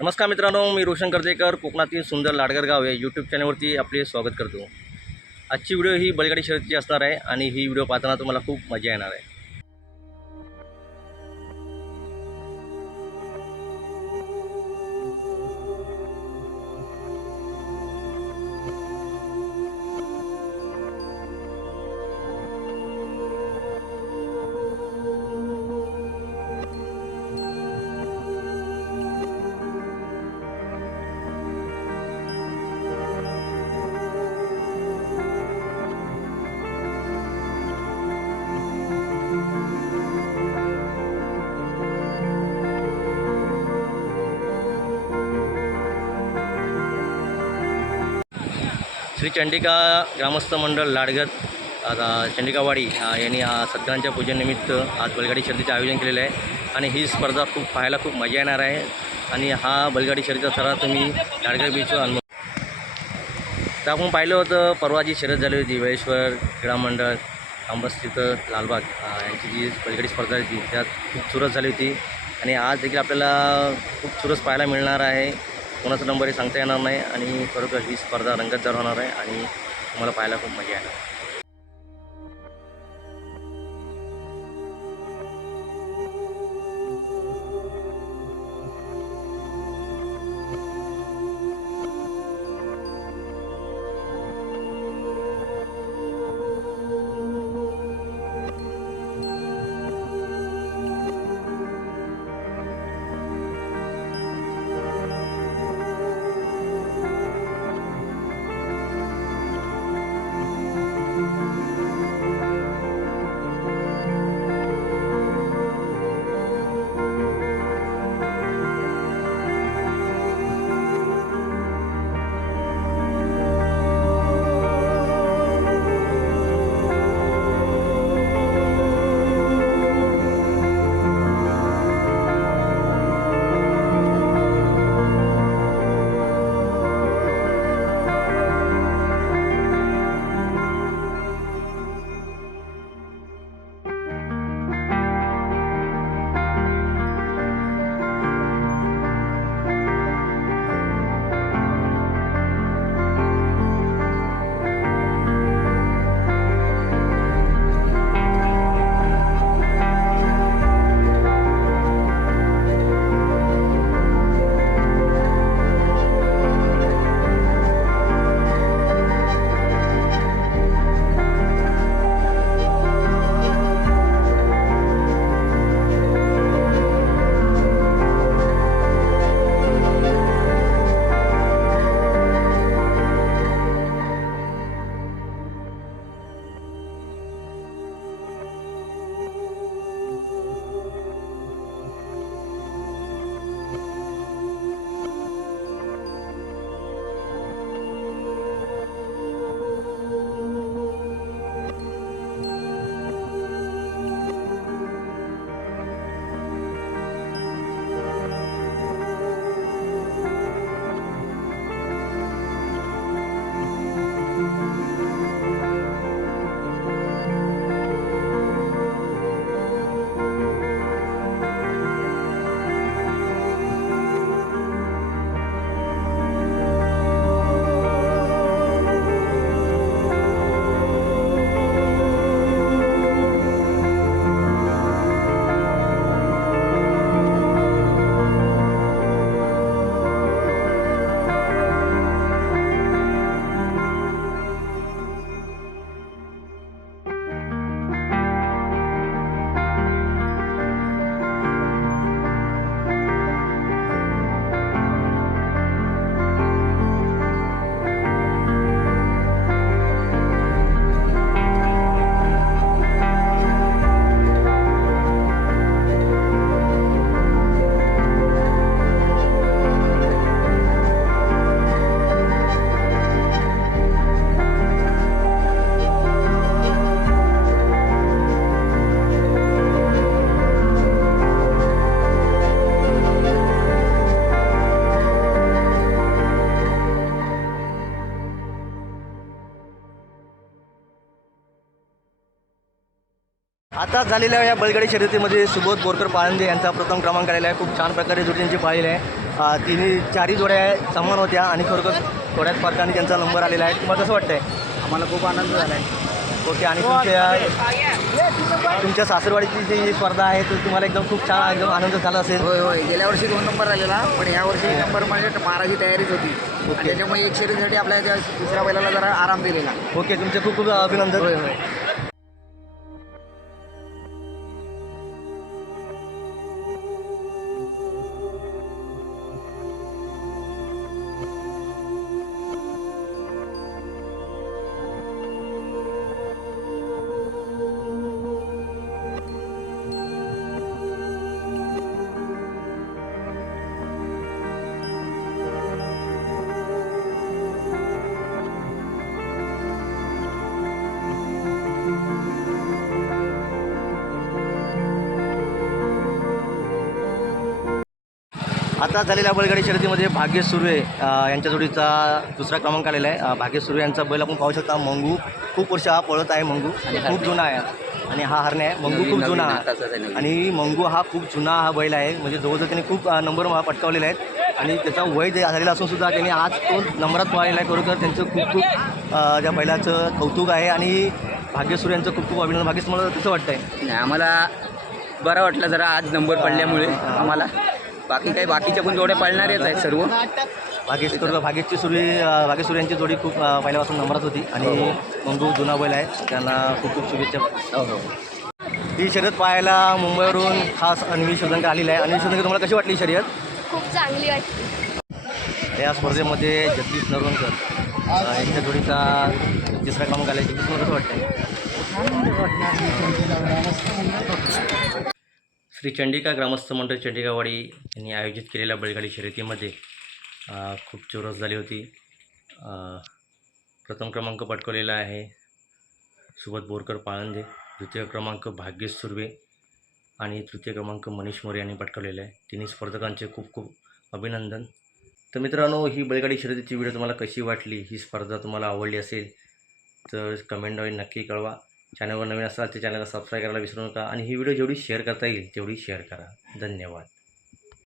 नमस्कार मित्रांनो, मी रोशन कर्जेकर कोकणातील सुंदर लाडगर गाव आहे यूट्यूब चॅनलवरती आपले स्वागत करतो। आजची व्हिडिओ ही बैलगाडी शर्यतीची असणार आहे आणि ही व्हिडिओ पाहताना तुम्हाला खूप मजा येणार आहे। श्री चंडिका ग्रामस्थ मंडळ लाडगर आता चंडिकावाडी यांनी सत्कारांच्या पूजेनिमित्त आज बैलगाडी शर्यतीचे आयोजन केलेलं आहे आणि ही स्पर्धा पाहायला खूप मजा येणार आहे। आणि हा बैलगाडी शर्यतीचा थरा तुम्ही लाडगर बीचवर अनुभव तर आपण पाहिलं होतं। परवा जी शर्यत झाली होती वैश्वर क्रीडा मंडळ अंबस्थित लालबाग यांची जी बैलगाडी स्पर्धा होती त्यात खूप चुरस झाली होती आणि आज देखील आपल्याला खूप चुरस पाहायला मिळणार आहे। कोणाचा नंबर हे सांगता येणार नाही आणि खरोखर ही स्पर्धा रंगतदार होणार आहे आणि तुम्हाला पाहायला खूप मजा येणार आहे। झालेल्या या बैलगाडी शर्यतीमध्ये सुबोध बोरकर पाळंदे यांचा प्रथम क्रमांक आलेला आहे. खूप छान प्रकारे जोडी त्यांची पाळलेली आहे. चारही जोड्या समान होत्या आणि खरोखर थोड्याच फरकाने त्यांचा नंबर आलेला आहे. तुम्हाला कसं वाटतंय? आम्हाला खूप आनंद झाला आहे. ओके. आणि तुमच्या सासरवाडीची जी स्पर्धा आहे तर तुम्हाला एकदम खूप छान एकदम आनंद झाला असेल. होय होय, गेल्या वर्षी 2 नंबर आलेला, पण यावर्षी 1 नंबर म्हणजे माराची तयारीच होती. ओके. त्याच्यामुळे एक शर्यतीसाठी आपल्या त्या दुसऱ्या बैलाला जरा आराम दिलेला. ओके, तुमचे खूप खूप अभिनंदन. होय होय. आता झालेल्या बैलगाडी शर्यतीमध्ये भाग्येश सुर्वे यांच्या जोडीचा दुसरा क्रमांक आलेला आहे. भाग्येश सुर्वे यांचा बैल आपण पाहू शकता. मंगू खूप वर्ष हा पळत आहे. मंगू खूप जुना आहे आणि हा हरणे आहे. मंगू खूप जुना आहे आणि मंगू हा खूप जुना हा बैल आहे. म्हणजे जवळजवळ त्यांनी खूप नंबर पटकावलेले आहेत आणि त्याचा वय झालेला असून सुद्धा त्यांनी आज तो नंबरात पळालेला आहे. खरोखर त्यांचं खूप खूप त्या बैलाचं कौतुक आहे आणि भाग्येश सुर्वे यांचं खूप खूप अभिनंदन. भाग्येश, मला कसं वाटतंय? नाही, आम्हाला बरं वाटलं जरा आज नंबर पडल्यामुळे आम्हाला. बाकी काही बाकीच्या पण जोड्या पळणारच आहेत सर्व. भाग्येश सुर्वे यांची जोडी खूप पहिल्यापासून नंबरात होती आणि मंगू जुना बैल आहे. त्यांना खूप खूप शुभेच्छा. ही शर्यत पाहायला मुंबईवरून खास अन्वी शोधनकर आलेली आहे. अन्वी शोधनकर, तुम्हाला कशी वाटली ही शर्यत? खूप चांगली वाटते. या स्पर्धेमध्ये जगदीश नरवणकर यांच्या जोडीचा तिसरा क्रमांक आला आहे. जगदीश, मला कसं वाटतंय? श्री चंडिका ग्रामस्थ मंडळ चंडिकावाडी यांनी आयोजित केलेल्या बैलगाडी शर्यतीमध्ये खूप चोरस झाली होती. प्रथम क्रमांक पटकवलेला आहे सुबोध बोरकर पाळंदे, द्वितीय क्रमांक भाग्येश सुर्वे आणि तृतीय क्रमांक मनीष मोरे यांनी पटकवलेला आहे. तिन्ही स्पर्धकांचे खूप खूप अभिनंदन. तर मित्रांनो, ही बैलगाडी शर्यतीची व्हिडिओ तुम्हाला कशी वाटली? ही स्पर्धा तुम्हाला आवडली असेल तर कमेंटद्वारे नक्की कळवा. चॅनलवर नवीन असाल तर चॅनलला सबस्क्राईब करायला विसरू नका आणि ही व्हिडिओ जेवढी शेअर करता येईल तेवढी शेअर करा. धन्यवाद.